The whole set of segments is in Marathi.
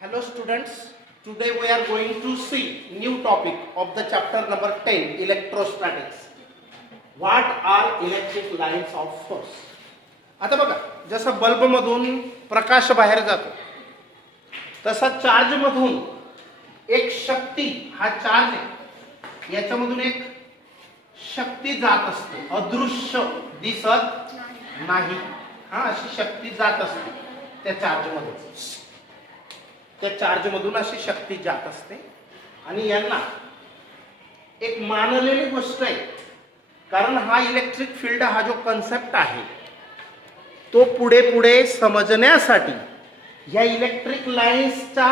Hello students, today we are going to see new topic of the chapter number 10 electrostatics. What are electric lines of force? आता बघा, जसं बल्ब मधून प्रकाश बाहेर जातो तसा चार्ज मधून एक शक्ती, हा चार्ज आहे याच्यामधून एक शक्ती जात असते, अदृश्य दिसत नाही. हा, अशी शक्ती जात असते त्या चार्ज मधून, त्या चार्ज मधून अशी शक्ती जात असते. आणि यांना एक मानलेली गोष्ट आहे, कारण हा इलेक्ट्रिक फील्ड हा जो कन्सेप्ट आहे तो पुढे पुढे समजण्यासाठी या इलेक्ट्रिक लाईन्सचा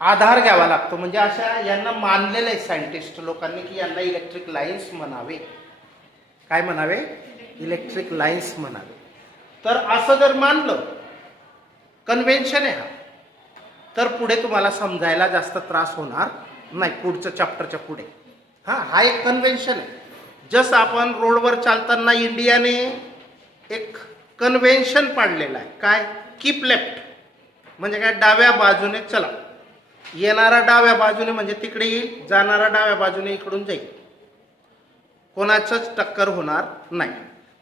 आधार घ्यावा लागतो. म्हणजे अशा यांना मानलेलं आहे सायंटिस्ट लोकांनी की यांना इलेक्ट्रिक लाईन्स म्हणावे. काय म्हणावे? इलेक्ट्रिक लाईन्स म्हणावे. तर असं जर मानलं, कन्व्हेन्शन आहे हा, तर पुढे तुम्हाला समजायला जास्त त्रास होणार नाही पुढच्या चॅप्टरच्या पुढे. हा एक कन्व्हेन्शन आहे. जसं आपण रोडवर चालताना इंडियाने एक कन्व्हेन्शन पाडलेलं आहे. काय? कीप लेफ्ट म्हणजे काय? डाव्या बाजूने चला. येणारा डाव्या बाजूने म्हणजे तिकडे येईल, जाणारा डाव्या बाजूने इकडून जाईल, कोणाचंच टक्कर होणार नाही.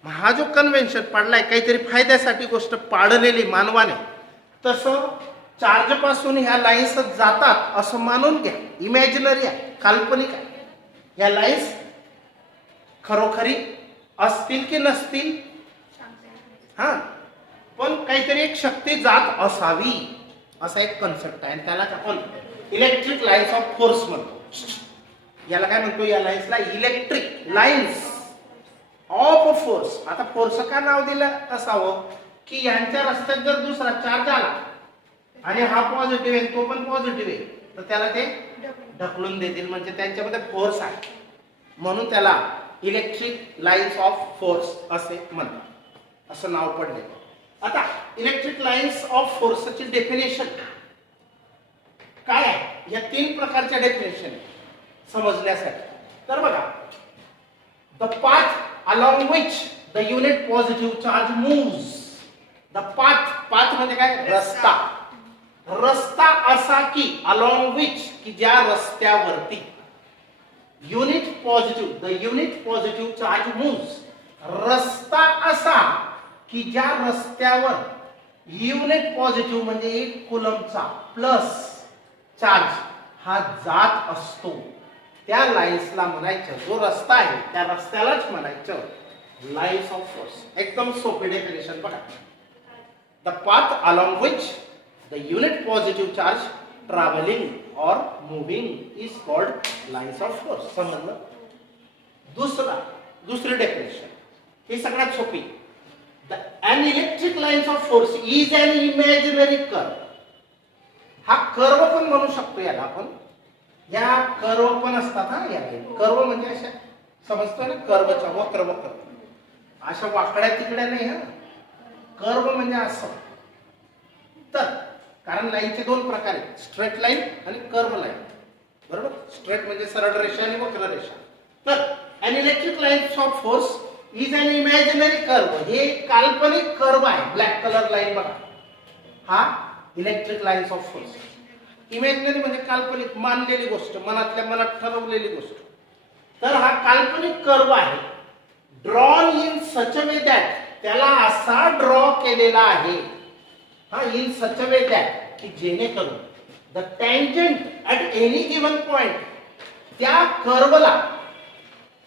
हा जो कन्व्हेन्शन पाडलाय, काहीतरी फायद्यासाठी गोष्ट पाडलेली मानवाने, तसं चार्ज पासून ह्या लाईन्स जातात असं मानून घ्या. इमॅजिनरी आहे, काल्पनिक आहे. ह्या लाईन्स खरोखरी असतील की नसतील, हा, पण काहीतरी एक शक्ती जात असावी असा एक कन्सेप्ट आहे. आणि त्यालाच आपण इलेक्ट्रिक लाईन्स ऑफ फोर्स म्हणतो. याला काय म्हणतो? या लाईन्सला इलेक्ट्रिक लाईन्स ऑफ फोर्स. आता फोर्स का नाव दिलं असावं की यांच्या रस्त्यात जर दुसरा चार्ज आला आणि हा पॉझिटिव्ह आहे, तो पण पॉझिटिव्ह आहे, तर त्याला ते ढकलून देतील, म्हणजे त्यांच्यामध्ये फोर्स आहे. म्हणून त्याला इलेक्ट्रिक लाईन्स ऑफ फोर्स असे म्हणतात, असं नाव पडले. आता इलेक्ट्रिक लाईन्स ऑफ फोर्सची डेफिनेशन काय आहे? या तीन प्रकारच्या डेफिनेशन समजण्यासाठी. तर बघा, the path along which the unit positive charge moves. the path म्हणजे काय? रस्ता. रस्ता असा की along which, की ज्या रस्त्यावरती unit positive, the unit positive charge moves. रस्ता असा की ज्या रस्त्यावर युनिट पॉझिटिव्ह म्हणजे 1 कुलमचा प्लस चार्ज हा जात असतो, त्या लाईन्सला म्हणायचं, जो रस्ता आहे त्या रस्त्यालाच म्हणायचं लाईन्स ऑफ फोर्स. एकदम सोपी डेफिनेशन बघा. The path along which the unit positive charge traveling or moving is called lines of force. समजलं? दुसरी डेफिनेशन ही सगळ्यात सोपी. an electric lines of force is an imaginary curve. हा कर्व पण म्हणू शकतो याला आपण. या कर्व पण असतात. हा, या कर्व म्हणजे अशा समजतो ना, कर्वच्या वक्र अशा वाकड्या तिकड्या नाही. हा, कर्व म्हणजे असं. तर कारण लाईनचे दोन प्रकार आहेत, स्ट्रेट लाईन आणि कर्व लाईन. बरोबर? स्ट्रेट म्हणजे सरळ रेषा आणि वक्र रेषा. तर an electric lines of force is an imaginary curve. हे काल्पनिक कर्व आहे. ब्लॅक कलर लाईन बघा, हा electric lines of force. Imaginary म्हणजे काल्पनिक, मानलेली गोष्ट, मनातल्या मनात ठरवलेली गोष्ट. तर हा काल्पनिक कर्व आहे. Drawn in such a way that, त्याला असा ड्रॉ केलेला आहे, हा, in such a way that, की जेणेकरून the tangent at any given point, त्या कर्वला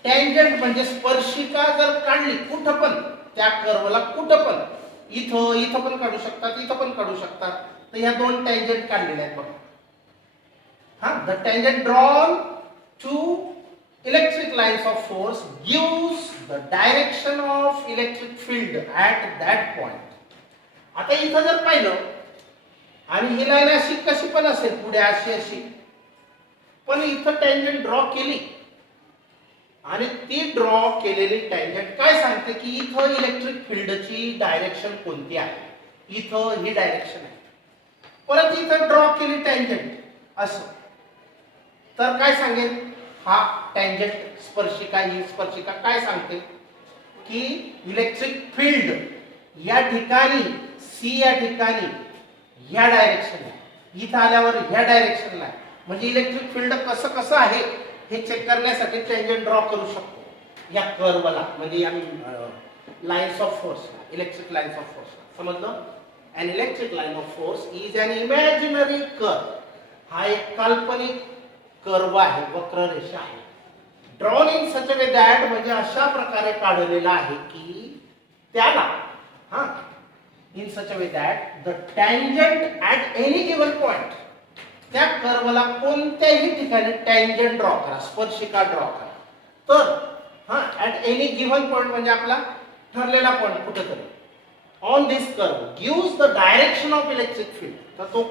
टँजंट म्हणजे स्पर्शिका जर काढली कुठं पण, त्या कर्वला कुठं पण, इथं पण काढू शकतात, इथं पण काढू शकतात. तर ह्या दोन टँजंट काढलेल्या आहेत बघा. हा, the tangent drawn to electric lines of force gives the direction of electric field at that point. आता इथं जर पाहिलं आणि ही लाईन अशी कशी पण असेल, पुढे अशी, पण इथं टँजंट ड्रॉ केली आणि ती ड्रॉ केलेली टँजंट काय सांगते की इथं इलेक्ट्रिक फील्डची डायरेक्शन कोणती आहे. इथं ही डायरेक्शन आहे. परत इथं ड्रॉ केली टँजंट असं, तर काय सांगेल? हा टँजंट स्पर्शिका, ही स्पर्शिका काय सांगते की इलेक्ट्रिक फील्ड या ठिकाणी, सी या ठिकाणी, या डायरेक्शन आहे. इथं आल्यावर ह्या डायरेक्शनला आहे. म्हणजे इलेक्ट्रिक फील्ड कसं कसं आहे हे चेक करण्यासाठी टेंजंट ड्रॉ करू शकतो या कर्वला, म्हणजे या lines of force, electric lines of force. समजलं? an electric line of force is an imaginary curve. हा एक काल्पनिक कर्व आहे, वक्ररेषा आहे. Drawn in such a way that, म्हणजे अशा प्रकारे काढलेला आहे की त्याला in such a way that the tangent at any given point, त्या कर्वला कोणत्याही ठिकाणी टँजंट ड्रॉ करा, स्पर्शिका ड्रॉ करा. तर ॲट एनी गिवन पॉइंट म्हणजे आपला ठरलेला पॉइंट कुठेतरी on this curve gives the direction of electric field. तर तो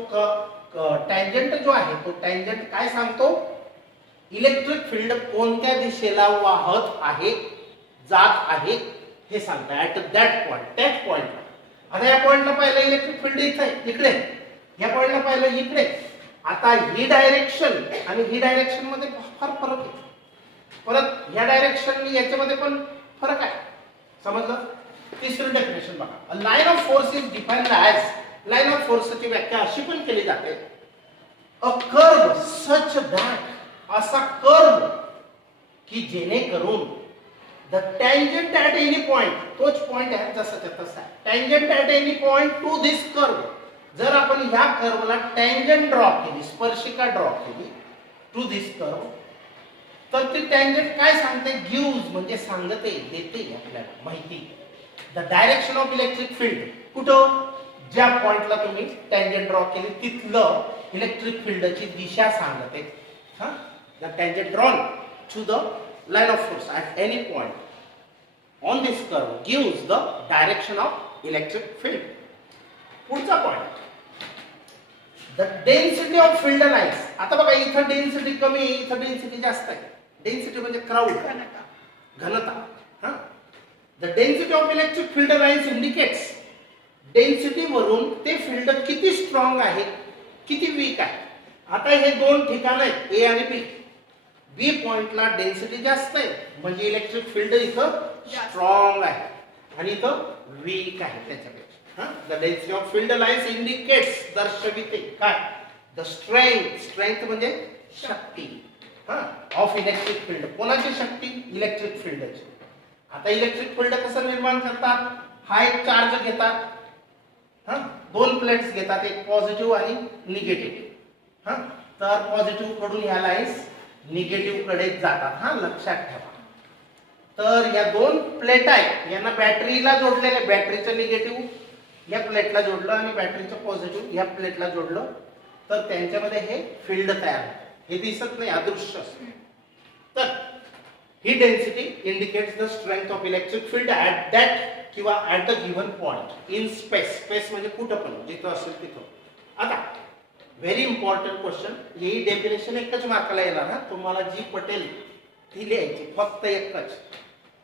टँजंट जो आहे तो टँजंट काय सांगतो, इलेक्ट्रिक फील्ड कोणत्या दिशेला वाहत आहे, जात आहे हे सांगतं ॲट दॅट पॉइंट, त्याच पॉइंटला. आता या पॉइंटला पाहिलं इलेक्ट्रिक फील्ड इथे इकडे, या पॉइंटला पाहिलं इकडे. आता ही डायरेक्शन आणि ही डायरेक्शन मध्ये फार फरक आहे. परत ह्या डायरेक्शन याच्यामध्ये पण फरक आहे. समजलं? तिसरी डेफिनेशन बघा. अ line of force is defined as, line of फोर्सची व्याख्या अशी पण केली जाते, अ कर्व सच दॅट, असा कर्व की जेणेकरून the tangent at any point, तोच पॉइंट आहे जसाच्या तसा आहे, tangent at any point two this curve. जर आपण ह्या कर्वला टँजंट ड्रॉ केली, स्पर्शिका ड्रॉ केली टू दिस कर्व, तर ती टँजंट काय सांगते, गिव्स म्हणजे सांगते, देते आपल्याला माहिती the direction of electric field. कुठं? ज्या पॉइंटला तुम्ही टँजंट ड्रॉ केली तिथलं इलेक्ट्रिक फील्डची दिशा सांगते. The tangent drawn to the line of force at any point on this curve gives the direction of electric field. पुढचा point, the density of field lines. आता बघा इथं डेन्सिटी कमी आहे, इथं डेन्सिटी जास्त आहे. डेन्सिटी म्हणजे क्राउड, घनता. The density of electric field lines indicates, density वरून ते फील्ड किती स्ट्रॉंग आहे, किती वीक आहे. आता हे दोन ठिकाण आहेत ए आणि बी. बी पॉइंटला डेन्सिटी जास्त आहे म्हणजे इलेक्ट्रिक फील्ड इथं स्ट्रॉंग आहे आणि इथं वीक आहे त्याच्यापेक्षा. The density of field lines indicates, दर्शविते काय, द स्ट्रेंथ, स्ट्रेंथ म्हणजे शक्ती ऑफ इलेक्ट्रिक फील्ड. कोणाची शक्ती? इलेक्ट्रिक फील्डची. आता इलेक्ट्रिक फील्ड कसं निर्माण करतात, हा एक चार्ज घेतात, दोन प्लेट्स घेतात, एक पॉझिटिव्ह आणि निगेटिव्ह. तर पॉझिटिव्ह कडून ह्या लाईन्स निगेटिव्ह कडे जातात. लक्षात ठेवा. तर या दोन प्लेट आहेत, यांना बॅटरीला जोडलेले, बॅटरीचं निगेटिव्ह या प्लेटला जोडलं आणि बॅटरीचं पॉझिटिव्ह या प्लेटला जोडलं, तर त्यांच्यामध्ये हे फील्ड तयार होतं. हे दिसत नाही, अदृश्य असतं. तर ही density indicates the strength of electric field at that किंवा at the given point in space. Space म्हणजे कुठं पण, जिथं असेल तिथं. आता व्हेरी इम्पॉर्टंट क्वेश्चन, ही डेफिनेशन एकच मार्काला येणार. तुम्हाला जी पटेल ती लिहायची, फक्त एकच.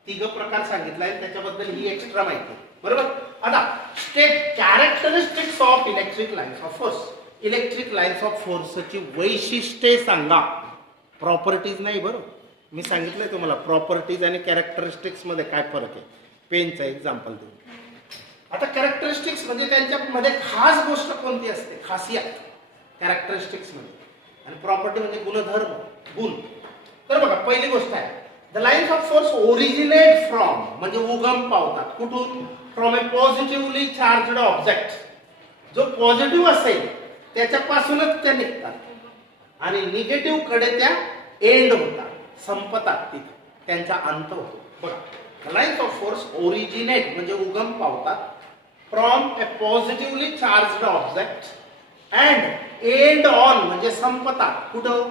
तिघ प्रकार सांगितला आहे, त्याच्याबद्दल ही एक्स्ट्रा माहिती, बरोबर. आता state characteristics of electric lines of force. Electric lines of फोर्सची वैशिष्ट्ये सांगा, प्रॉपर्टीज नाही. बरोबर, मी सांगितलंय तुम्हाला प्रॉपर्टीज आणि कॅरेक्टरिस्टिक्स मध्ये काय फरक आहे. पेनचं एक्झाम्पल देऊ. आता कॅरेक्टरिस्टिक्स म्हणजे त्यांच्यामध्ये खास गोष्ट कोणती असते, खासियत कॅरेक्टरिस्टिक्स मध्ये, आणि प्रॉपर्टी म्हणजे गुणधर्म, गुण. तर बघा पहिली गोष्ट आहे, the lines of force originate from, म्हणजे उगम पावतात कुठून, from a positively charged object. जो पॉझिटिव्ह असेल त्याच्यापासूनच त्या निघतात आणि निगेटिव्ह कडे त्या एंड होतात, संपतात, तिथे त्यांचा अंत होतो. बघा, the lines of force originate म्हणजे उगम पावतात from a positively charged object and end on म्हणजे संपतात कुठं,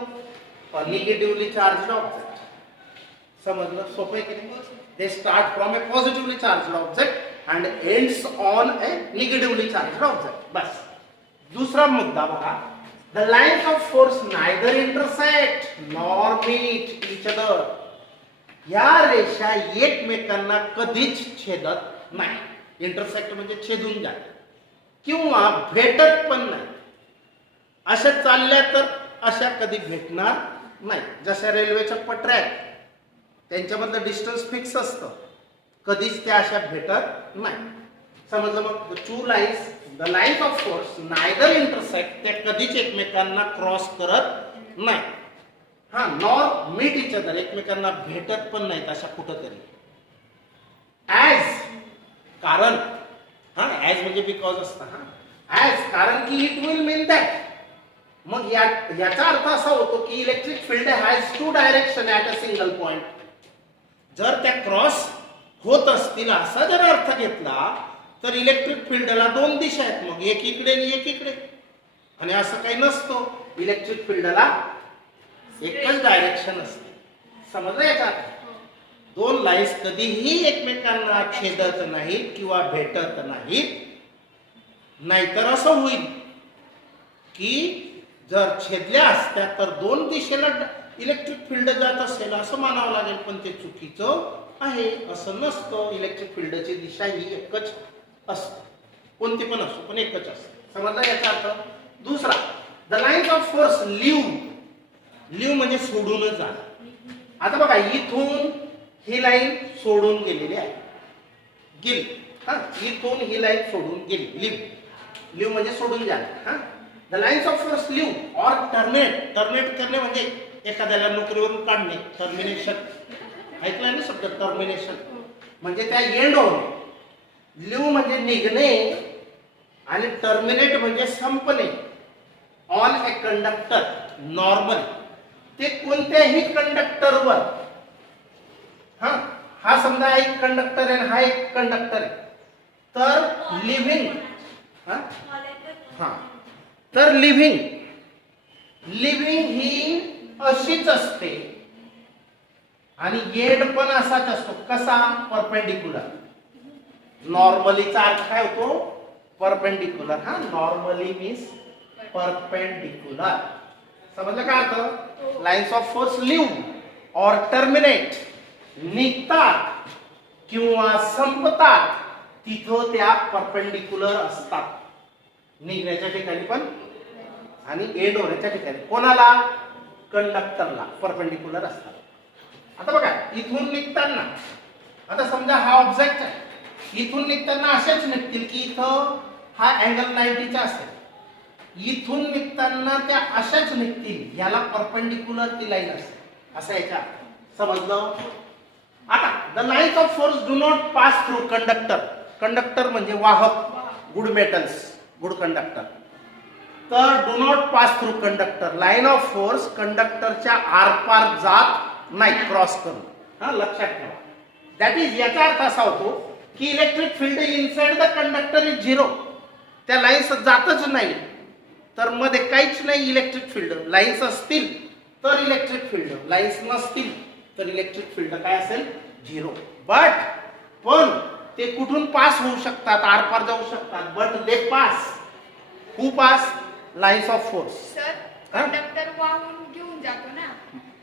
निगेटिव्हली चार्जड ऑब्जेक्ट. समजलं? सोपं आहे की नाही? They start from a positively charged object and ends on a negatively charged object. बस. दुसरा मुद्दा बघा, the lines of force neither intersect nor meet each other. या रेषा एकमेकांना कधीच छेदत नाही. इंटरसेक्ट म्हणजे छेदून जात किंवा भेटत पण नाही. अशा चालल्या तर अशा कधी भेटणार नाही. जशा रेल्वेच्या पटऱ्या आहेत त्यांच्यामधलं डिस्टन्स फिक्स असतं, कधीच त्या अशा भेटत नाही. समजलं? मग two lines the lines of force neither intersect, त्या कधीच एकमेकांना क्रॉस करत नाही. हा, नॉर मीट इच अदर, एकमेकांना भेटत पण नाहीत अशा कुठंतरी. ॲज, कारण, हा ॲज म्हणजे बिकॉज असतं. हा ॲज कारण की इट विल मीन दॅट. मग याचा अर्थ असा होतो की electric field has two direction at a single point. जर त्या क्रॉस होत असतील असा जर अर्थ घेतला तर इलेक्ट्रिक फील्डला दोन दिशा आहेत, मग एक इकडे आणि एक इकडे. आणि असं काही नसतो, इलेक्ट्रिक फील्डला एकच डायरेक्शन असते. समजलं याचा अर्थ? दोन लाईन्स कधीही एकमेकांना छेदत नाहीत किंवा भेटत नाहीत. नाहीतर असं होईल की जर छेदल्या असत्या तर दोन दिशेला इलेक्ट्रिक फील्ड जात असेल असं मानावं लागेल, पण ते चुकीचं आहे. असं नसतं. इलेक्ट्रिक फील्डची दिशा ही एकच असते, कोणती पण असो, पण एकच असते. समजलं याचा अर्थ? दुसरा, the lines of force leave म्हणजे सोडूनच जाणं. आता बघा, इथून ही लाईन सोडून गेलेली आहे, गेली. हा, इथून ही लाईन सोडून गेली. लिव्ह म्हणजे सोडून जाणं. हा, the lines of force leave or terminate करणे म्हणजे एखाद्याला नोकरीवरून काढणे, टर्मिनेशन. ऐकलं ना शब्द टर्मिनेशन म्हणजे त्या एंड होणे. लिव्ह म्हणजे निघणे आणि टर्मिनेट म्हणजे संपणे. ऑन ए कंडक्टर नॉर्मल, ते कोणत्याही कंडक्टरवर. हा समजा एक कंडक्टर आहे, हा एक कंडक्टर आहे, तर लिव्हिंग, तर लिव्हिंग ही अशीच असते आणि एंड पण असाच असतो. कसा? परपेंडिक्युलर. नॉर्मलीचा अर्थ काय होतो? परपेंडिक्युलर. हा, नॉर्मली मीन्स परपेंडिक्युलर. समजलं का अर्थ? Lines of force leave or terminate, निघतात किंवा संपतात तिथं त्या परपेंडिक्युलर असतात. निघण्याच्या ठिकाणी पण आणि एंड होण्याच्या ठिकाणी. कोणाला? कंडक्टरला परपेंडिक्युलर असतात. आता बघा, इथून निघताना, आता समजा हा ऑब्जेक्ट आहे, इथून निघताना असेच निघतील की इथं हा अँगल 90 चा असेल. इथून निघताना त्या अशाच निघतील, याला परपेंडिक्युलर ती लाईन असेल. असं याच्या समजलं? आता the lines of force do not pass through conductor. Conductor म्हणजे वाहक, गुड मेटल्स, गुड कंडक्टर. तर do not pass through conductor. Line of force कंडक्टरच्या आरपार जात नाही, क्रॉस करून. हा, लक्षात ठेवा. दॅट इज, याचा अर्थ असा होतो की electric field inside the conductor is zero. त्या लाईन्स जातच नाही तर मध्ये काहीच नाही इलेक्ट्रिक फील्ड. लाईन्स असतील तर इलेक्ट्रिक फील्ड, लाईन्स नसतील तर इलेक्ट्रिक फील्ड काय असेल? झिरो. पण ते कुठून पास होऊ शकतात? आरपार जाऊ शकतात. But they pass. Who pass? Lines of force. Sir, conductor वाहून घेऊन जातो ना,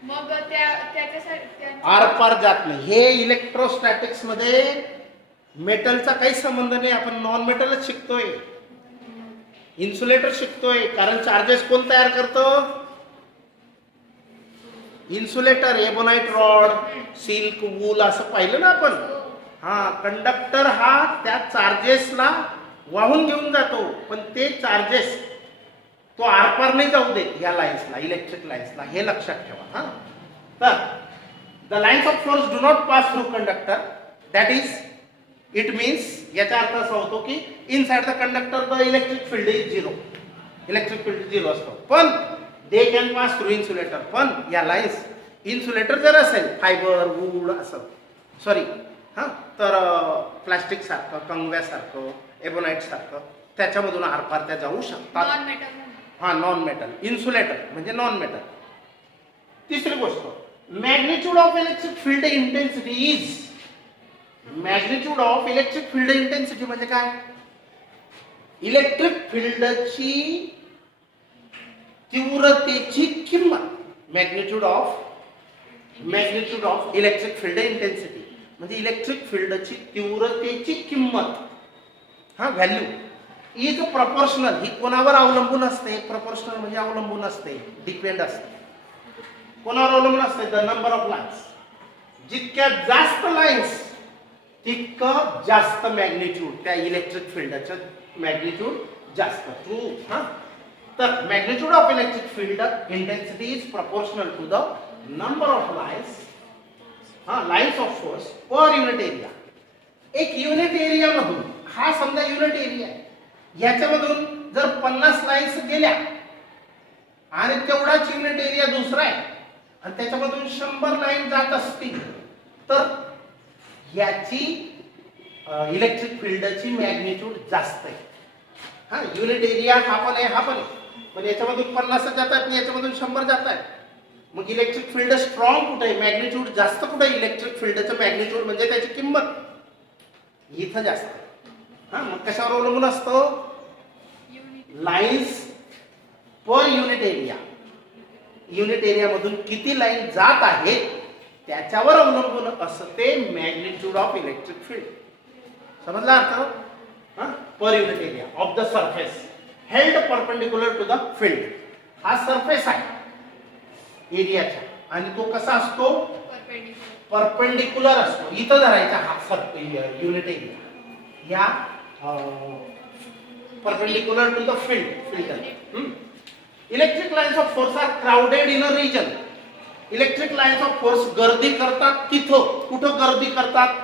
मग त्याच्यासाठी आरपार जात नाही. हे इलेक्ट्रोस्टॅटिक्स मध्ये मेटलचा काही संबंध नाही. आपण नॉन मेटलच शिकतोय, इन्सुलेटर शिकतोय. कारण चार्जेस कोण तयार करतं? Insulator. Ebonite rod, silk, wool असं पाहिलं ना आपण. हा, कंडक्टर हा त्या चार्जेसला वाहून घेऊन जातो, पण ते चार्जेस तो आरपार नाही जाऊ देत या लाईन्सला, इलेक्ट्रिक लाईन्सला. हे लक्षात ठेवा. हा, तर the lines of force do not pass through conductor. That is, it means, याचा अर्थ असा होतो की inside the conductor the electric field is zero. Electric field zero असतो. पण they can pass through insulator. पण या लाईन्स, इन्सुलेटर जर असेल, फायबर, वूड असं, सॉरी, हां, तर प्लास्टिक सारखं, कंगव्यासारखं, एबोनाइट सारखं, त्याच्यामधून आरपार त्या जाऊ शकतात. हा, नॉन मेटल. इन्सुलेटर म्हणजे नॉन मेटल. तिसरी गोष्ट, magnitude of electric field intensity is. Magnitude of electric field intensity म्हणजे काय? इलेक्ट्रिक फील्डची तीव्रतेची किंमत. Magnitude of electric field intensity म्हणजे इलेक्ट्रिक फील्डची तीव्रतेची किंमत. हा, व्हॅल्यू इज प्रपोर्शनल. ही कोणावर अवलंबून असते? प्रपोर्शनल म्हणजे अवलंबून असते, डिपेंड असते. कोणावर अवलंबून असते? The number of lines. जितक्या जास्त लाईन्स तितकं जास्त मॅग्निट्यूड त्या इलेक्ट्रिक फील्डचं मॅग्निट्यूड जास्त. ट्रू. हा, तर magnitude of electric field intensity is proportional to the number of lines, lines of force per unit area. एक युनिट एरिया मधून, हा समजा युनिट एरिया आहे, याच्यामधून जर 50 लाईन्स गेल्या आणि तेवढाच युनिट एरिया दुसरा आहे आणि त्याच्यामधून 100 लाईन जात असतील, तर याची इलेक्ट्रिक फील्डची मॅग्निट्यूड जास्त आहे. हा, युनिट एरिया हा पण आहे, हा पण आहे, पण याच्यामधून 50 जात आहेत आणि याच्यामधून 100 जात आहेत. मग इलेक्ट्रिक फील्ड स्ट्रॉंग कुठे आहे, मॅग्निट्यूड जास्त कुठे आहे? इलेक्ट्रिक फील्डचं मॅग्निट्यूड म्हणजे त्याची किंमत इथं जास्त आहे. हा, मग कशावर अवलंबून असतो? लाईन्स पर युनिट एरिया. युनिट एरिया मधून किती लाईन जात आहेत त्याच्यावर अवलंबून असते मॅग्निट्यूड ऑफ इलेक्ट्रिक फील्ड. समजला अर्थ? Per unit area of the surface held perpendicular to the field. हा सरफेस आहे एरियाचा आणि तो कसा असतो? परपेंडिक्युलर असतो. इथं धरायचा हा युनिट एरिया या perpendicular to the field. Electric lines of force are crowded in a region. Electric lines of force गर्दी करतात तिथं. कुठं गर्दी करतात?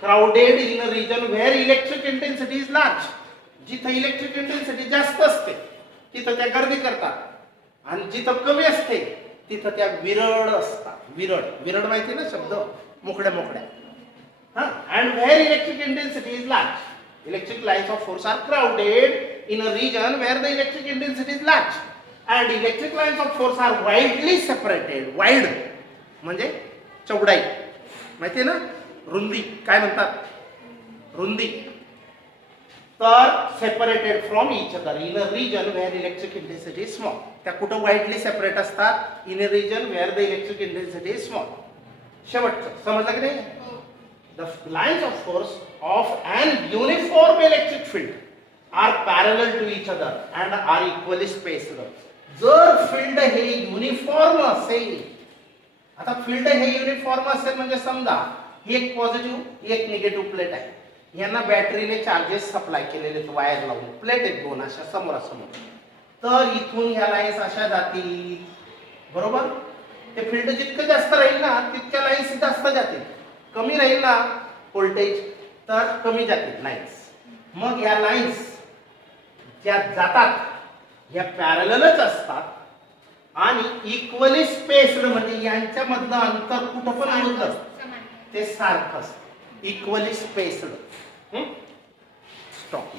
Crowded in a region where electric intensity is large. जिथं इलेक्ट्रिक इंटेन्सिटी जास्त असते तिथं त्या गर्दी करतात आणि जिथं कमी असते तिथं त्या विरळ असतात. विरळ माहिती ना शब्द? मोकड्या मोकड्या. and where electric intensity is large, electric lines of force are crowded in a region where the electric intensity is large, and electric lines of force are widely separated. Wide म्हणजे चौडाई, माहिती ना? रुंदी काय म्हणतात? रुंदी. तर separated from each other in a region where electric intensity is small. त्या कुठं वाईडली सेपरेट असतात? In a region where the electric intensity is small. शेवटचं समजलं की नाही? The lines of force of an uniform electric field are parallel to each other and are equally spaced. जर फील्ड हे युनिफॉर्म असेल, आता फील्ड हे युनिफॉर्म असेल म्हणजे समजा ही एक पॉझिटिव्ह एक निगेटिव्ह प्लेट आहे, यांना बॅटरीने चार्जेस सप्लाय केलेले आहेत वायर लावून. प्लेट आहेत दोन अशा समोरासमोर. तर इथून ह्या लाईन्स अशा जातील, बरोबर? ते फील्ड जितकं जास्त राहील ना तितक्या लाईन्स जास्त जातील. कमी राहील ना व्होल्टेज तर कमी जातील लाईन्स. मग या लाईन्स ज्या जातात या पॅरललच असतात आणि इक्वली स्पेस्ड म्हणजे यांच्यामधलं अंतर कुठं पण आणलं ते सारखं असतं. Equally spaced. स्टॉप.